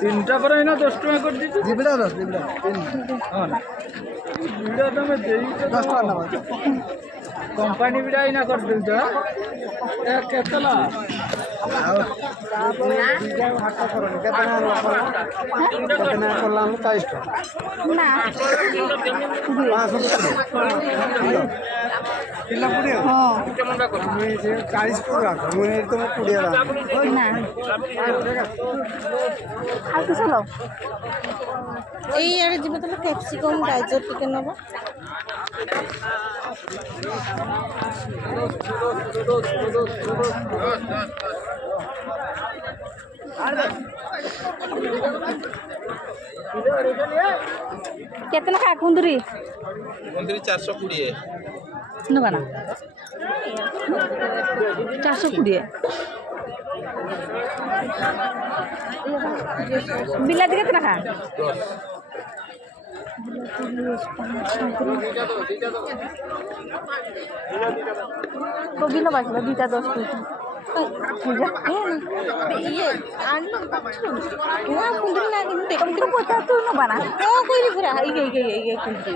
তিনটা করে না 10 টাকা করে দিচ্ছি দিবিড়া রস দিবিড়া হ্যাঁ বিড়া তুমি দেইছো 10 টাকা না कंपनी भी डाई ना कर दिल तो केतला कितना करलाम 23 টাকা না 500 কিলো পুড়ে হ্যাঁ কেমন টাকা আমি 40 পুরো রাখ মনে তো পুড়িয়ে রাখ না আর কিছু লো এই আরে জিবে তাহলে ক্যাপসিকাম গাজর থেকে নেব কেতনা কা কুন্দুরি 420 নেবা না 420 বিলাতি কেতনা কা কোবি না বাজলো দুইটা 10 টাকা ইয়ে আনলাম না কুন্দুরি না কিন্তু দেখো কিন্তু পচা তো নেবা না ও কইলি পুরা এই কুন্দুরি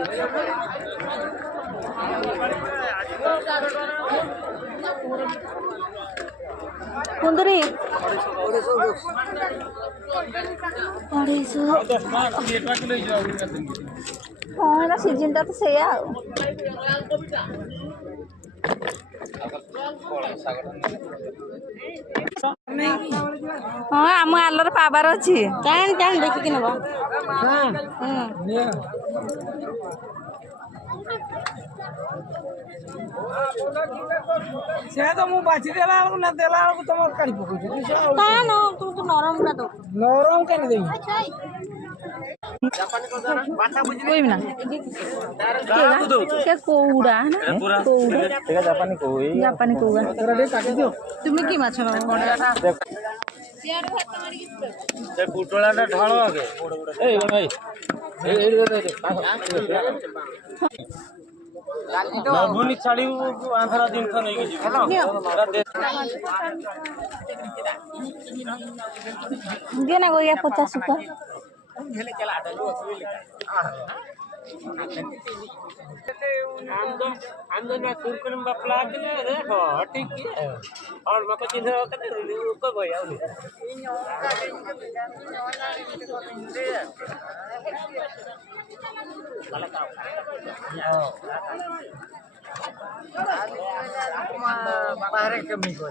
কুন্দুরি 250 ହଁ ନା ସିଜିନଟା ତ ସେଇଆ ଆଉ ହଁ ଆମ ଆଲରେ ପାବାର ଅଛି ଟାଣ ଟାଣ ଦେଖିକି ନେବ ସେ ତ ମୁଁ ବାଛି ଦେଲା ବେଳକୁ ନା ଦେଲା ବେଳକୁ ତମ କାଢି ପକଉଛୁ ଟାଣ ତୁ ତ ନରମ ନା ତ ନରମ କେନ ଦେବି কইবি না কে কৌড়া না কৌড়া জাপানি কই জাপানি কৌড়া তোরা ଟିକେ କାଟି ଦିଅ তুমি কি মাছ নব ସେ ପୁଟଳାଟା ଢଳ ଆଗେ ଏଇ ଭାଇ ନବୁନି ଛାଡ଼ିବୁ ଆନ୍ଧାର ଜିନିଷ ନେଇକି ଯିବୁ দিয়ে না গইয়া 50 টাকা आमदन सुरकन बापला के हो ठीक है और मको चिन्ह कते को भया उनी बाहर कमी को